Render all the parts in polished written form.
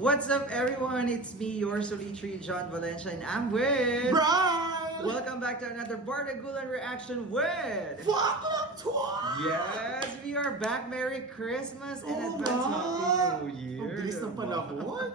What's up, everyone? It's me, your Solitary John Valencia, and I'm with... Brian! Welcome back to another Bardagulan reaction with... Baklang Twa! Yes, we are back. Merry Christmas and Oo advance nga! Happy New Year. Ang bilis ng diba? panahon.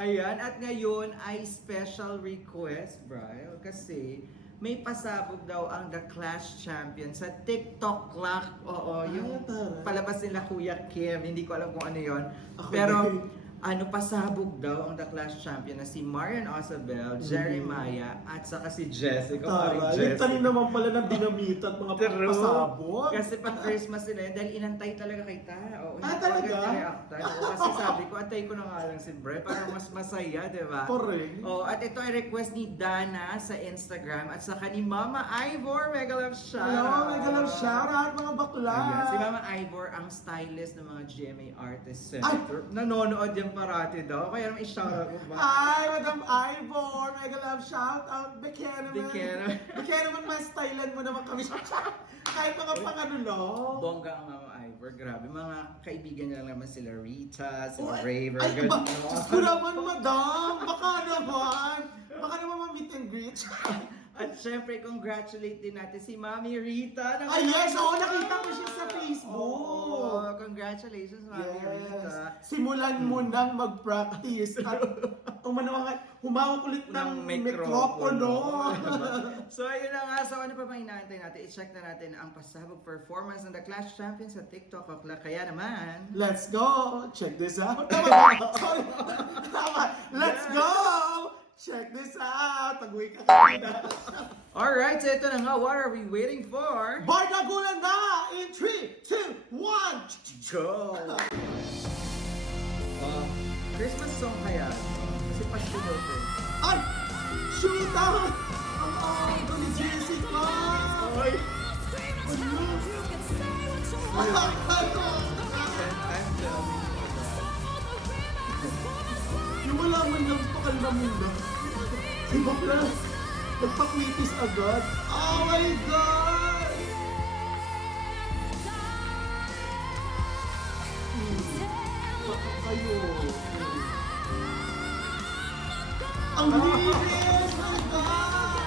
Ayan, at ngayon ay special request, Brian, kasi may pasabog daw ang The Clash Champion sa TikTok clock. Oo, yung taray. palabas nila Kuya Kim. Hindi ko alam kung ano yon. Ako Pero din. pasabog daw ang The Clash Champion na si Marian Osabel, Jeremiah, at saka si Jessica. Tara, yung tanin naman pala ng dinamita at mga True. pasabog. Kasi pang Christmas sila yun, dahil inantay talaga kita. Oo, hindi ko talaga? agad nireactan. Oo, kasi sabi ko, antay ko na nga lang si Bre para mas masaya, di ba? Correct. Oh, at ito ay request ni Dana sa Instagram at saka ni Mama Ivor. Mega love shout Hello, mega love shoutout mga bakla. Ayan, si Mama Ivor ang stylist ng mga GMA Artist Ay! Center. Nanonood yan parati daw. Kaya naman i-shoutout ko ba? Hi, Madam Ivor. Mega love shoutout. Beke naman. Beke naman. Beke naman, mas stylan mo naman kami. Kahit mga pang-ano lang. Bongga ang Mama Ivor. Grabe. Mga kaibigan niya lang naman sila Rita, sila Oh, Raver. Ay, ganun, ba? no? Diyos ko naman, madam. Baka naman. Baka naman ma-meet and greet. At syempre, congratulate din natin si Mami Rita. Ay, yes! Oo, nakita ko siya sa Facebook. Oo, congratulations, Mami Rita. Simulan mo nang mag-practice at humawak ulit ng mikropono. So ayun na nga, so ano pa ba inaantay natin? I-check na natin ang pasabog performance ng The Clash Champions sa TikTok. Kaya naman, Let's go! Check this out. Tama. Sorry. Tama. Let's go! Check this out. Tagwi ka kanina. alright, so ito na nga, what are we waiting for? Bardagulan na! In 3, 2, 1! Go! Christmas song kaya? Kasi Pasko daw ito. Ay! Shoot out! Ang ako ni Jessica! Ay! Ano? I'm telling Yung wala man lang pakalmamin na. Si Bakla, nagpakwitis agad. Oh my God! Baka kayo. Ang linis! My God!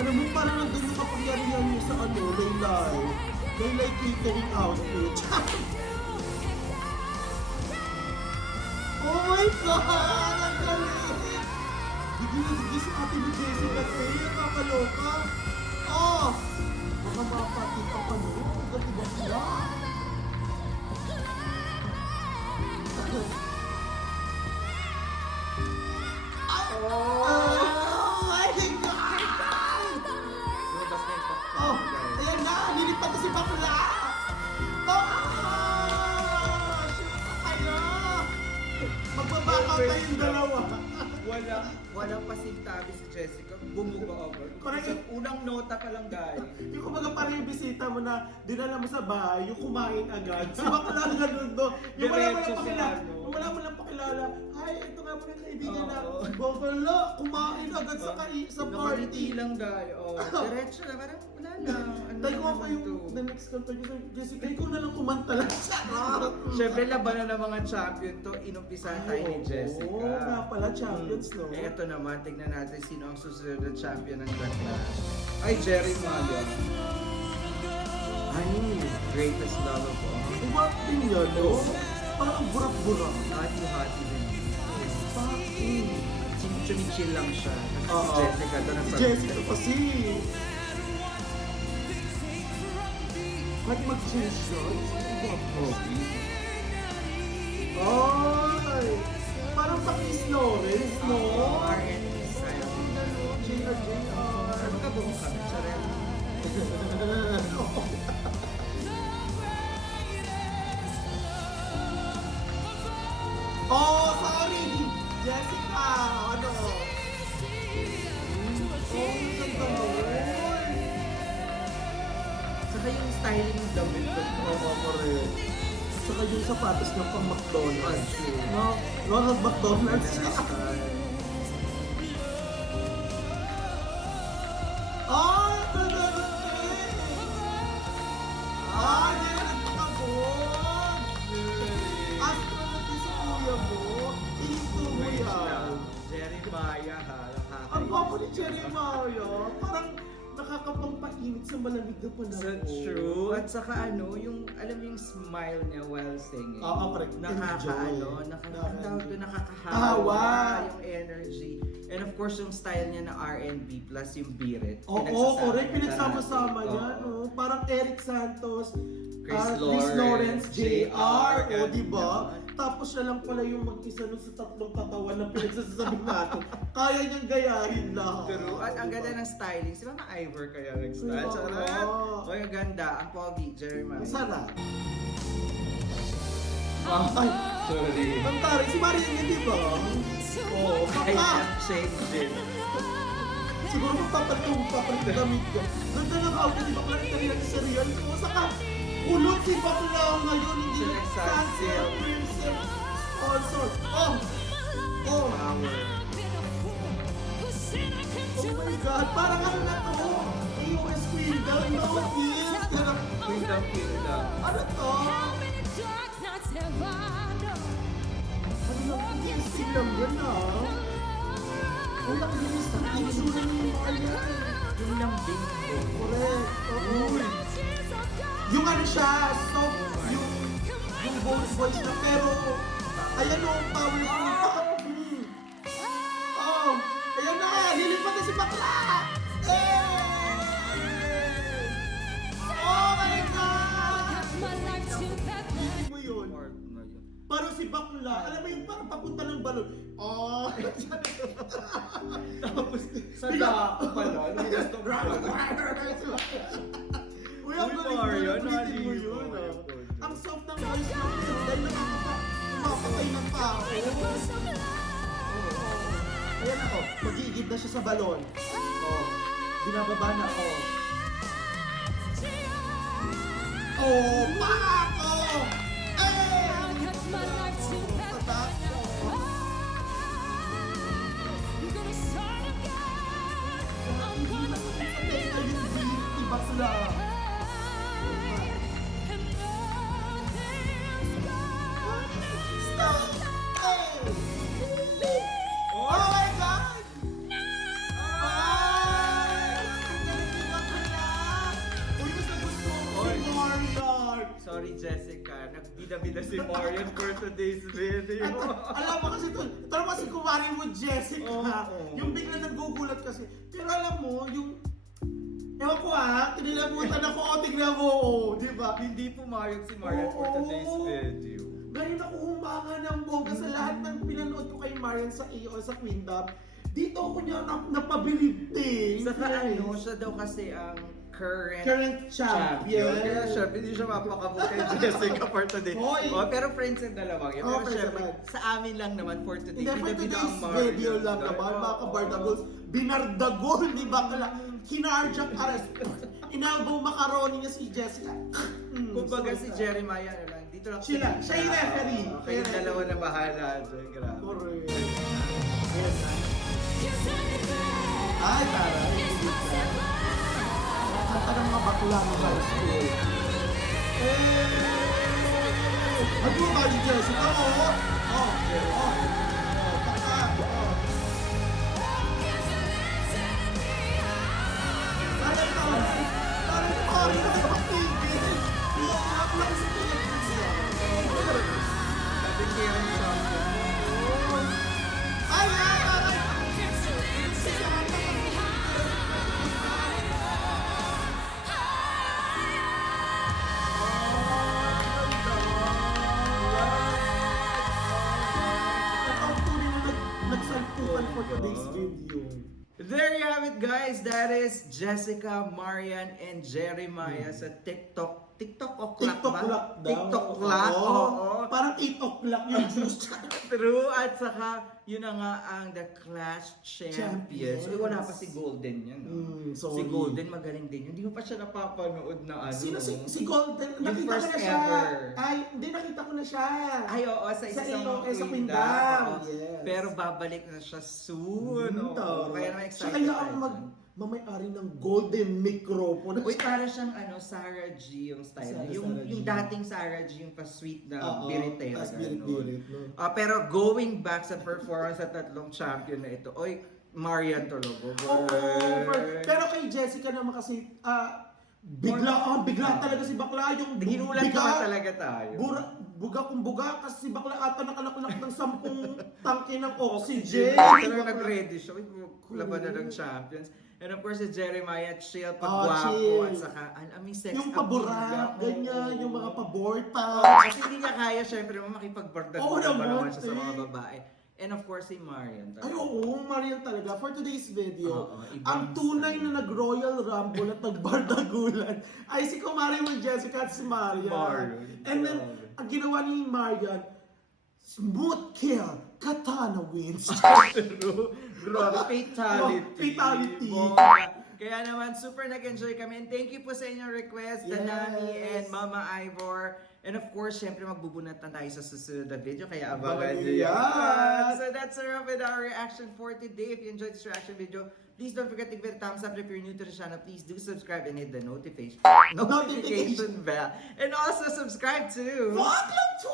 Alam mo, parang nandun yung kapangyarihan niya sa Laylay. Laylay catering outfit. Oh my God! Ang galing! Digi na digi si ate ni Jessica Tay. Nakakaloka. Oh! Baka mapatit ang panood. Ang ganda sila. Oh my God! Lumabas na yung pakpak, Oh, guys. ayan na! Lilipat na si Bakla! Oh! Shit pa kayo! Magbabakaw tayong dalawa. Walang pasintabi si Jessica. Bumuga over. Correct. Sa unang nota pa lang, guys. Yung kumbaga parang yung bisita mo na dinala mo sa bahay, yung kumain agad. Si Bakla ganun do. Yung wala mo Diretso lang sa pakilala. ano. Yung wala mo lang pakilala. Ay, ito nga pala kaibigan na. Oo. Bakla, kumain agad sa sa Nakaliti party. lang, guys. Oh, diretso na. Parang wala lang. Ano Tayo ko naman pa yung to? the next kanta niya. Jessica, ikaw na lang kumanta lang siya. Siyempre, labanan ng mga champion to. Inumpisahan tayo ni Jessica. Oo, nga pala, champions, no? Eh, ito naman. Tignan natin sino ang susunod na champion ng The Clash. Ay, Jeremiah. Ay, greatest love of all. Iba din yan, no? Parang burak-burak. Hati-hati din. Bakit? Chimichil lang siya. Si Oo. Jessica, ito Si Jessica kasi. Kahit mag-change siya, ay! Parang pakis Lawrence, no? R&B style. JR. Ano ka buong kami? Charel. Oh, sorry! Jessica! Ano? Oh, ang ganda mo. Saka yung styling ng damit ko. Oo, correct. Saka yung sapatos ng pang McDonald's. Sure. No? Ronald McDonald's. Oh, ito na kaya? Parang nakakapangpainit sa malamig na panahon. So true. At saka yung, alam mo yung smile niya while singing. Oo, correct. Nakakahawa yung energy. And of course, yung style niya na R&B plus yung birit. Oo, correct. niya Pinagsama-sama parati. yan. Oo. Parang Eric Santos, Chris Chris Lawrence, JR. O, ganun. diba? Tapos siya lang pala yung mag-isa nun sa tatlong katawan na pinagsasabi natin. Kaya niyang gayahin lahat. True. At ang ganda ng styling. Si Mama Ivor kaya nag-style. Oo. Charot. Oy, ang ganda. Ang pogi, Jeremiah. Ang sarap. Ay, sorry. Ang taray, si Marian yun, diba? Oo, I baka. have changed it. Siguro papalit damit ko. Ganda ng outfit, di ba? Nakita nila sa serial ko. Saka, ulot si Bakla ngayon. Hindi Siya na nagsasil. Princess sponsor. Oh! Oh! Power. Oh my God! Parang ano na to? AOS Kingdom? No, yes! Kingdom, kingdom. Ano to? Ano lang, yes, kingdom yun ah. Ang nakinis na kinisura ni Marian. Yung lambing ko. Correct. Oo. Yung ano siya, so, yung bold voice na, pero, ayan o, powerful. Oh, ayan na, lilipat na si Bakla! Oh my God! Hindi mo yun. Part na yun. Parang si Bakla, alam mo yung parang papunta ng balon. Oh! Tapos, sa dako pala. Ano gusto mo? Uy, ang Uy, galing mo Mario, yun, ulitin mo naliw yun. mo ah. yun. Ang soft ng voice mo yun, dahil nakakapatay ng tao. Ayan ako, magigib na siya sa balon. Oh, binababa na ako. Oh, pak! Oh! Eh! Patak! Ayun, si Bakla. Stop! Eh! Oh my God! Ay! Ang galing ni Bakla! Uy, mas nagusto ko si Marian! Sorry, Jessica. Nagbida-bida si Marian for today's video. Alam mo kasi ito mo si kumari mo Jessica, Oo. yung bigla nagugulat kasi. Pero alam mo, yung, ewan ko tinilabutan ako, tignan mo, di ba? Hindi pumayag si Marian for Oo. today's video. Ngayon ako humanga ng bongga sa lahat ng pinanood ko kay Marian sa AO sa Queendom. Dito ako niya napabilib din. Saka siya daw kasi ang Current champion. Kaya syempre, hindi siya mapakabot kay Jessica for today. Hoy! Pero friends yung dalawang yun. Oo, Pero friends syempre, naman. sa amin lang naman for today. Hindi, for bida-bida today's ang Mario. video lang naman, mga kabardagols. Binardagol, di ba? Kinarjak aras. Inalbo macaroni niya si Jessica. Kumbaga si Jeremiah, dito lang. Siya yung referee. Kayong dalawa na bahala dyan. Grabe. Correct. Ay, taray. Ang tanong mga bakla mo sa school. Ano ba si Jessica? Baka. Taray na sa pagtigil. Iyak lang sa televisión. Sabi Karen Champion. Ay, ay, ay! Nagsalpukan for today's video. There you have it, guys. That is Jessica, Marian, and Jeremiah sa TikTok. TikTok o'clock TikTok ba? clock daw. TikTok clock, oo. Parang 8 o'clock yung juice. True. At saka, yun na nga ang The Clash Champions. Champions. Uy, wala pa si Golden yan. No? Si Sorry. Golden magaling din yun. Hindi ko pa siya napapanood na ano. Sino si Golden? Yung Nakita ko first na siya. ever. Ay, hindi nakita ko na siya. Ay, oo, sa isa sa mga sa Queendom. Queendom. Oo. Yes. Pero babalik na siya soon. Oo. Tama. Kaya naman Siya excited kaya tayo ang dyan. mamay-ari ng golden microphone. Uy, para siyang Sarah G yung style. Sarah yung G. dating Sarah G, yung pa-sweet na Oo, biritera. tas birit-birit, no? Pero going back sa performance sa tatlong champion na ito, oy, Marian talaga. Pero kay Jessica naman kasi, bigla talaga si bakla yung Hinulan ko ba talaga tayo? Buga kung buga kasi si bakla ata nakalaklak ng 10 tangke ng oxygen. Pero nag-ready siya. Laban na ng champions. And of course, si Jeremiah, chill, pagwapo, chill. at saka, may sex Yung appeal paborat, niya. ganyan, Oo. yung mga paborta. Kasi hindi niya kaya, syempre, makipagbardag Oo ba naman, naman siya sa mga eh. babae. And of course, si Marian. Ay, oo, Marian talaga. For today's video, Oo, ang ibang tunay style. na nag-Royal Rumble at nagbardagulan ay si Kumari mo Jessica at si Marian. Marian, And then, grabe. ang ginawa ni Marian, smooth kill, katana wins. True. Grabe, fatality. Fatality. Bongga. Kaya naman, super nag-enjoy kami. And thank you po sa inyong request, Yes. Danami and Mama Ivor. And of course, syempre magbubunat na tayo sa susunod na video. Kaya abangan nyo Yes. yan. So that's a wrap with our reaction for today. If you enjoyed this reaction video, please don't forget to give it a thumbs up. If you're new to the channel, please do subscribe and hit the notification bell. And also subscribe to... Welcome to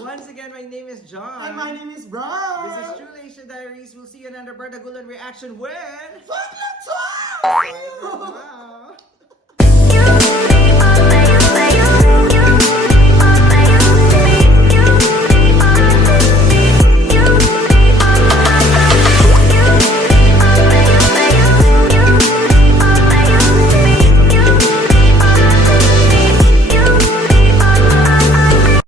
Once again, my name is John. And my name is Brian. This is True Asia Diaries. We'll see you in another Bardagulan reaction when... Welcome to